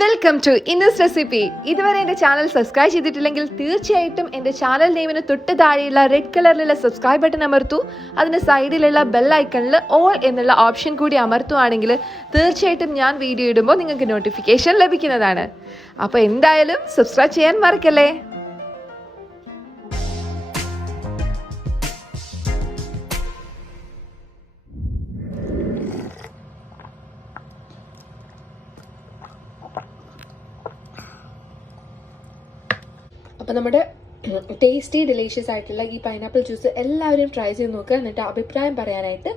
Welcome to ഇന്നസ് recipe. ഇതുവരെ എൻ്റെ channel subscribe ചെയ്തിട്ടില്ലെങ്കിൽ തീർച്ചയായിട്ടും എൻ്റെ ചാനൽ നെയിമിന് തൊട്ട് താഴെയുള്ള റെഡ് കളറിലുള്ള സബ്സ്ക്രൈബ് ബട്ടൺ അമർത്തൂ. അതിൻ്റെ സൈഡിലുള്ള ബെൽ ഐക്കണിൽ ഓൾ എന്നുള്ള ഓപ്ഷൻ കൂടി അമർത്തുവാണെങ്കിൽ തീർച്ചയായിട്ടും ഞാൻ വീഡിയോ ഇടുമ്പോൾ നിങ്ങൾക്ക് നോട്ടിഫിക്കേഷൻ ലഭിക്കുന്നതാണ്. അപ്പോൾ എന്തായാലും സബ്സ്ക്രൈബ് ചെയ്യാൻ മറക്കല്ലേ. അപ്പോൾ നമ്മുടെ ടേസ്റ്റി ഡെലീഷ്യസ് ആയിട്ടുള്ള ഈ പൈനാപ്പിൾ ജ്യൂസ് എല്ലാവരും ട്രൈ ചെയ്ത് നോക്കുക. എന്നിട്ട് അഭിപ്രായം പറയാനായിട്ട്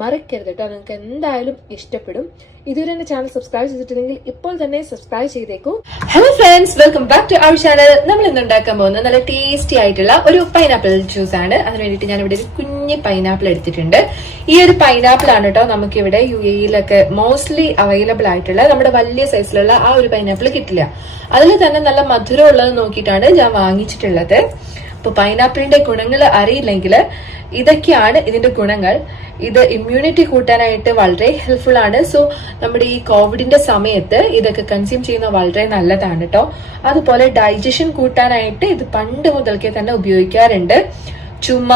മറക്കരുത് കേട്ടോ. നിങ്ങൾക്ക് എന്തായാലും ഇഷ്ടപ്പെടും. ഇതുവരെ എൻ്റെ ചാനൽ സബ്സ്ക്രൈബ് ചെയ്തിട്ടുണ്ടെങ്കിൽ ഇപ്പോൾ തന്നെ സബ്സ്ക്രൈബ് ചെയ്തേക്കൂ. Hello friends, welcome back to our channel. നമ്മൾ ഇന്ന് ഉണ്ടാക്കാൻ പോകുന്നത് നല്ല ടേസ്റ്റി ആയിട്ടുള്ള ഒരു പൈനാപ്പിൾ ജ്യൂസ് ആണ്. അതിന് വേണ്ടിയിട്ട് ഞാൻ ഇവിടെ ഒരു കുഞ്ഞ് പൈനാപ്പിൾ എടുത്തിട്ടുണ്ട്. ഈ ഒരു പൈനാപ്പിൾ ആണ് കേട്ടോ നമുക്കിവിടെ UAE-യിലൊക്കെ മോസ്റ്റ്ലി അവൈലബിൾ ആയിട്ടുള്ള. നമ്മുടെ വലിയ സൈസിലുള്ള ആ ഒരു പൈനാപ്പിൾ കിട്ടില്ല. അതിൽ തന്നെ നല്ല മധുരം ഉള്ളത് നോക്കിയിട്ടാണ് ഞാൻ വാങ്ങിച്ചിട്ടുള്ളത്. അപ്പൊ പൈനാപ്പിളിന്റെ ഗുണങ്ങൾ അറിയില്ലെങ്കിൽ ഇതൊക്കെയാണ് ഇതിന്റെ ഗുണങ്ങൾ. ഇത് ഇമ്മ്യൂണിറ്റി കൂട്ടാനായിട്ട് വളരെ ഹെൽപ്ഫുൾ ആണ്. സോ നമ്മുടെ ഈ കോവിഡിന്റെ സമയത്ത് ഇതൊക്കെ കൺസ്യൂം ചെയ്യുന്നത് വളരെ നല്ലതാണ് കേട്ടോ. അതുപോലെ ഡൈജഷൻ കൂട്ടാനായിട്ട് ഇത് പണ്ട് മുതൽക്കേ തന്നെ ഉപയോഗിക്കാറുണ്ട്. ചുമ,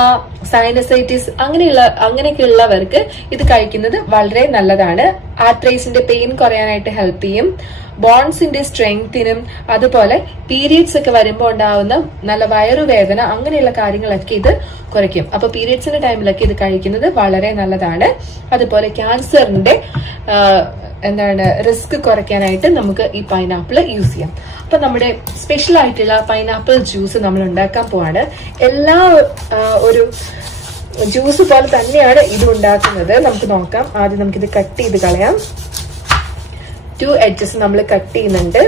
സൈനസൈറ്റിസ് അങ്ങനെയൊക്കെയുള്ളവർക്ക് ഇത് കഴിക്കുന്നത് വളരെ നല്ലതാണ്. ആർത്രൈസിന്റെ പെയിൻ കുറയാനായിട്ട് ഹെൽപ്പ് ചെയ്യും. ബോൺസിന്റെ സ്ട്രെങ്തിനും അതുപോലെ പീരിയഡ്സ് ഒക്കെ വരുമ്പോൾ ഉണ്ടാവുന്ന നല്ല വയറുവേദന അങ്ങനെയുള്ള കാര്യങ്ങളൊക്കെ ഇത് കുറയ്ക്കും. അപ്പൊ പീരിയഡ്സിന്റെ ടൈമിലൊക്കെ ഇത് കഴിക്കുന്നത് വളരെ നല്ലതാണ്. അതുപോലെ ക്യാൻസറിന്റെ റിസ്ക് കുറയ്ക്കാനായിട്ട് നമുക്ക് ഈ പൈനാപ്പിൾ യൂസ് ചെയ്യാം. അപ്പൊ നമ്മുടെ സ്പെഷ്യൽ ആയിട്ടുള്ള പൈനാപ്പിൾ ജ്യൂസ് നമ്മൾ ഉണ്ടാക്കാൻ പോവാണ്. എല്ലാ ഒരു ജ്യൂസ് പോലെ തന്നെയാണ് ഇത് ഉണ്ടാക്കുന്നത്. നമുക്ക് നോക്കാം. ആദ്യം നമുക്കിത് കട്ട് ചെയ്ത് കളയാം. 2 എഡ്ജസ് നമ്മൾ കട്ട് ചെയ്യുന്നുണ്ട്.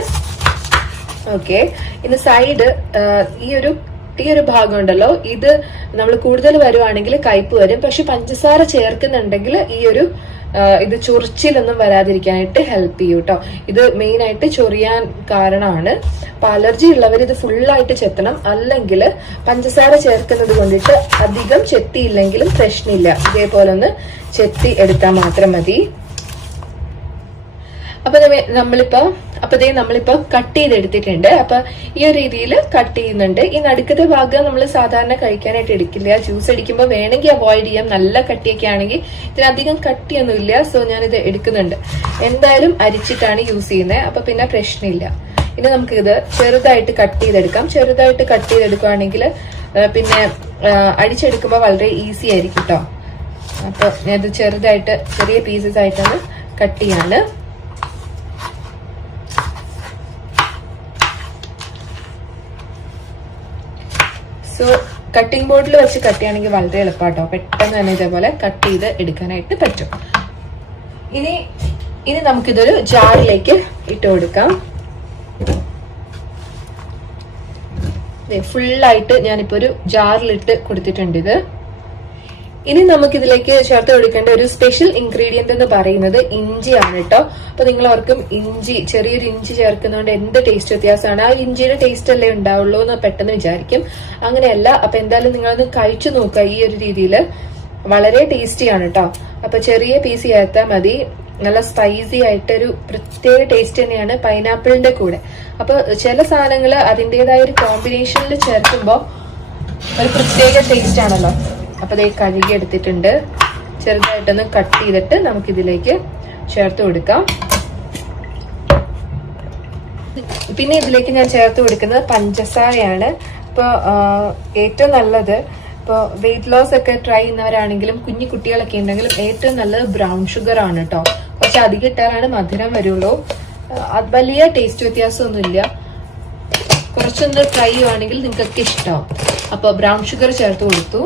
ഓക്കെ, ഇനി സൈഡ് ഈ ഒരു ഭാഗം ഉണ്ടല്ലോ, ഇത് നമ്മൾ കൂടുതൽ വരുവാണെങ്കിൽ കയ്പ് വരും. പക്ഷെ പഞ്ചസാര ചേർക്കുന്നുണ്ടെങ്കിൽ ഇത് ചൊറിച്ചിലൊന്നും വരാതിരിക്കാനായിട്ട് ഹെൽപ്പ് ചെയ്യും കേട്ടോ. ഇത് മെയിൻ ആയിട്ട് ചൊറിയാൻ കാരണമാണ്. അപ്പൊ അലർജി ഉള്ളവർ ഇത് ഫുള്ളായിട്ട് ചെത്തണം. അല്ലെങ്കിൽ പഞ്ചസാര ചേർക്കുന്നത് കൊണ്ടിട്ട് അധികം ചെത്തിയില്ലെങ്കിലും പ്രശ്നമില്ല. ഇതേപോലെ ഒന്ന് ചെത്തി എടുത്താൽ മാത്രം മതി. അപ്പൊ നമ്മളിപ്പോ കട്ട് ചെയ്തെടുത്തിട്ടുണ്ട്. അപ്പൊ ഈ ഒരു രീതിയിൽ കട്ട് ചെയ്യുന്നുണ്ട്. ഈ നടുക്കത്തെ ഭാഗം നമ്മൾ സാധാരണ കഴിക്കാനായിട്ട് എടുക്കില്ല. ജ്യൂസ് അടിക്കുമ്പോൾ വേണമെങ്കിൽ അവോയ്ഡ് ചെയ്യാം. നല്ല കട്ടിയൊക്കെ ആണെങ്കിൽ ഇതിനധികം കട്ടിയൊന്നുമില്ല. സോ ഞാനിത് എടുക്കുന്നുണ്ട്. എന്തായാലും അരിച്ചിട്ടാണ് യൂസ് ചെയ്യുന്നത്. അപ്പൊ പിന്നെ പ്രശ്നമില്ല. ഇനി നമുക്കിത് ചെറുതായിട്ട് കട്ട് ചെയ്തെടുക്കാം. ചെറുതായിട്ട് കട്ട് ചെയ്തെടുക്കുകയാണെങ്കിൽ പിന്നെ അടിച്ചെടുക്കുമ്പോൾ വളരെ ഈസി ആയിരിക്കും കേട്ടോ. അപ്പൊ ഞാനിത് ചെറിയ പീസസ് ആയിട്ടാണ് കട്ട് ചെയ്യാണ്. സോ കട്ടിംഗ് ബോർഡിൽ വെച്ച് കട്ട് ചെയ്യുകയാണെങ്കിൽ വളരെ എളുപ്പമാട്ടോ. പെട്ടെന്ന് തന്നെ ഇതേപോലെ കട്ട് ചെയ്ത് എടുക്കാനായിട്ട് പറ്റും. ഇനി നമുക്കിതൊരു ജാറിലേക്ക് ഇട്ട് കൊടുക്കാം. ഫുള്ളായിട്ട് ഞാനിപ്പോ ഒരു ജാറിലിട്ട് കൊടുത്തിട്ടുണ്ട് ഇത്. ഇനി നമുക്കിതിലേക്ക് ചേർത്ത് കൊടുക്കേണ്ട ഒരു സ്പെഷ്യൽ ഇൻഗ്രീഡിയന്റ് എന്ന് പറയുന്നത് ഇഞ്ചിയാണ് കേട്ടോ. അപ്പൊ നിങ്ങൾ ഓർക്കും ചെറിയൊരു ഇഞ്ചി ചേർക്കുന്നതുകൊണ്ട് എന്ത് ടേസ്റ്റ് വ്യത്യാസമാണ്, ആ ഇഞ്ചിയുടെ ടേസ്റ്റ് അല്ലേ ഉണ്ടാവുള്ളൂ എന്ന് പെട്ടെന്ന് വിചാരിക്കും. അങ്ങനെയല്ല. അപ്പൊ എന്തായാലും നിങ്ങളത് കഴിച്ചു നോക്കുക. ഈ ഒരു രീതിയിൽ വളരെ ടേസ്റ്റിയാണ് കേട്ടോ. അപ്പൊ ചെറിയ പീസ് ചേർത്താൽ മതി. നല്ല സ്പൈസി ആയിട്ടൊരു പ്രത്യേക ടേസ്റ്റ് തന്നെയാണ് പൈനാപ്പിളിന്റെ കൂടെ. അപ്പൊ ചില സാധനങ്ങൾ അതിൻ്റെതായ ഒരു കോമ്പിനേഷനിൽ ചേർക്കുമ്പോൾ ഒരു പ്രത്യേക ടേസ്റ്റ് ആണല്ലോ. അപ്പൊ ഇത് കഴുകി എടുത്തിട്ടുണ്ട്. ചെറുതായിട്ടൊന്ന് കട്ട് ചെയ്തിട്ട് നമുക്കിതിലേക്ക് ചേർത്ത് കൊടുക്കാം. പിന്നെ ഇതിലേക്ക് ഞാൻ ചേർത്ത് കൊടുക്കുന്നത് പഞ്ചസാരയാണ്. ഇപ്പൊ ഏറ്റവും നല്ലത് ഇപ്പോൾ വെയിറ്റ് ലോസ് ഒക്കെ ട്രൈ ചെയ്യുന്നവരാണെങ്കിലും കുഞ്ഞു കുട്ടികളൊക്കെ ഉണ്ടെങ്കിലും ഏറ്റവും നല്ലത് ബ്രൗൺ ഷുഗർ ആണ് കേട്ടോ. കുറച്ച് അധികം ഇട്ടാലാണ് മധുരം വരുള്ളൂ. അത് വലിയ ടേസ്റ്റ് വ്യത്യാസമൊന്നുമില്ല. കുറച്ചൊന്ന് ട്രൈ ചെയ്യുവാണെങ്കിൽ നിങ്ങൾക്കൊക്കെ ഇഷ്ടമാവും. അപ്പൊ ബ്രൗൺ ഷുഗർ ചേർത്ത് കൊടുത്തു.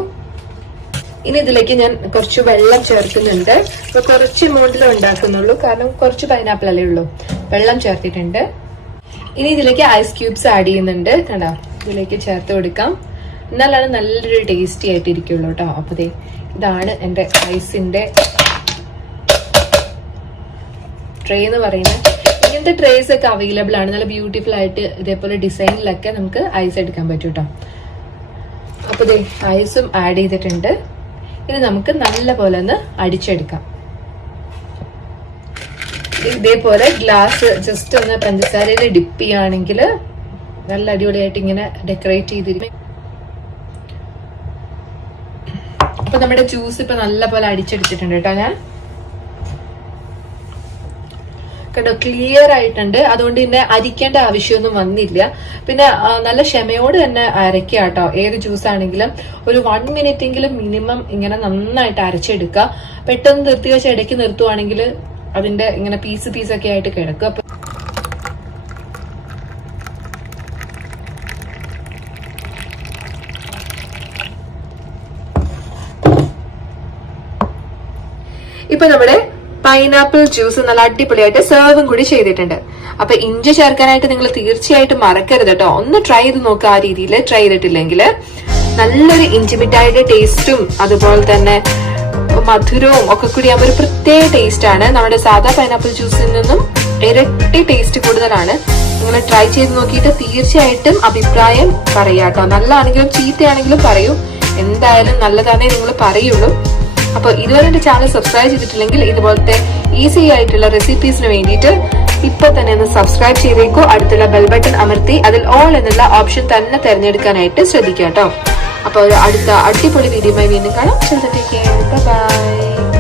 ഇനി ഇതിലേക്ക് ഞാൻ കുറച്ച് വെള്ളം ചേർക്കുന്നുണ്ട്. അപ്പൊ കുറച്ച് എമൗണ്ടിലേ ഉണ്ടാക്കുന്നുള്ളൂ, കാരണം കുറച്ച് പൈനാപ്പിൾ അല്ലേ ഉള്ളൂ. വെള്ളം ചേർത്തിട്ടുണ്ട്. ഇനി ഇതിലേക്ക് ഐസ് ക്യൂബ്സ് ആഡ് ചെയ്യുന്നുണ്ട്. കണ്ടോ, ഇതിലേക്ക് ചേർത്ത് കൊടുക്കാം. എന്നാലാണ് നല്ലൊരു ടേസ്റ്റി ആയിട്ട് ഇരിക്കുള്ളൂ കേട്ടോ. അപ്പൊ ഇതാണ് എന്റെ ഐസിന്റെ ട്രേ എന്ന് പറയുന്നത്. ഇങ്ങനത്തെ ട്രേസ് ഒക്കെ അവൈലബിൾ ആണ്. നല്ല ബ്യൂട്ടിഫുൾ ആയിട്ട് ഇതേപോലെ ഡിസൈനിലൊക്കെ നമുക്ക് ഐസ് എടുക്കാൻ പറ്റും കേട്ടോ. അപ്പൊ ഐസും ആഡ് ചെയ്തിട്ടുണ്ട്. ഇനി നമുക്ക് നല്ല പോലെ ഒന്ന് അടിച്ചെടുക്കാം. ഇതേപോലെ ഗ്ലാസ് ജസ്റ്റ് ഒന്ന് പഞ്ചസാരയിൽ ഡിപ്പ് ചെയ്യുകയാണെങ്കിൽ നല്ല അടിപൊളിയായിട്ട് ഇങ്ങനെ ഡെക്കറേറ്റ് ചെയ്തിരിക്കും. അപ്പൊ നമ്മുടെ ജ്യൂസ് ഇപ്പൊ നല്ല പോലെ അടിച്ചെടുത്തിട്ടുണ്ട് കേട്ടോ. ഞാൻ കണ്ടോ, ക്ലിയർ ആയിട്ടുണ്ട്. അതുകൊണ്ട് പിന്നെ അരിക്കേണ്ട ആവശ്യമൊന്നും വന്നില്ല. പിന്നെ നല്ല ക്ഷമയോട് തന്നെ അരയ്ക്കുക കേട്ടോ. ഏത് ജ്യൂസ് ആണെങ്കിലും ഒരു 1 മിനിറ്റ് എങ്കിലും മിനിമം ഇങ്ങനെ നന്നായിട്ട് അരച്ചെടുക്കുക. പെട്ടെന്ന് നിർത്തി വെച്ച് ഇടയ്ക്ക് നിർത്തുവാണെങ്കിൽ അതിന്റെ ഇങ്ങനെ പീസൊക്കെ ആയിട്ട് കിടക്കും. അപ്പൊ ഇപ്പൊ നമ്മുടെ പൈനാപ്പിൾ ജ്യൂസ് നല്ല അടിപൊളിയായിട്ട് സെർവും കൂടി ചെയ്തിട്ടുണ്ട്. അപ്പൊ ഇഞ്ചി ചേർക്കാനായിട്ട് നിങ്ങൾ തീർച്ചയായിട്ടും മറക്കരുത് കേട്ടോ. ഒന്ന് ട്രൈ ചെയ്ത് നോക്കുക. ആ രീതിയിൽ ട്രൈ ചെയ്തിട്ടില്ലെങ്കിൽ നല്ലൊരു ഇഞ്ചി മിഠായിയുടെ ടേസ്റ്റും അതുപോലെ തന്നെ മധുരവും ഒക്കെ കൂടി ആകുമ്പോൾ ഒരു പ്രത്യേക ടേസ്റ്റ് ആണ്. നമ്മുടെ സാധാ പൈനാപ്പിൾ ജ്യൂസിൽ നിന്നും ഇരട്ടി ടേസ്റ്റ് കൂടുതലാണ്. നിങ്ങൾ ട്രൈ ചെയ്ത് നോക്കിയിട്ട് തീർച്ചയായിട്ടും അഭിപ്രായം പറയാട്ടോ. നല്ലതാണെങ്കിലും ചീത്തയാണെങ്കിലും പറയൂ. എന്തായാലും നല്ലതാണേ നിങ്ങൾ പറയുള്ളൂ. അപ്പൊ ഇതുവരെ എന്റെ ചാനൽ സബ്സ്ക്രൈബ് ചെയ്തിട്ടില്ലെങ്കിൽ ഇതുപോലത്തെ ഈസി ആയിട്ടുള്ള റെസിപ്പീസിന് വേണ്ടിയിട്ട് ഇപ്പൊ തന്നെ ഒന്ന് സബ്സ്ക്രൈബ് ചെയ്തേക്കോ. അടുത്തുള്ള ബെൽ ബട്ടൺ അമർത്തി അതിൽ ഓൾ എന്നുള്ള ഓപ്ഷൻ തന്നെ തിരഞ്ഞെടുക്കാനായിട്ട് ശ്രദ്ധിക്കാം കേട്ടോ. അപ്പൊ ഒരു അടുത്ത അടിപൊളി വീഡിയോയുമായി വീണ്ടും കാണാം. ബൈ.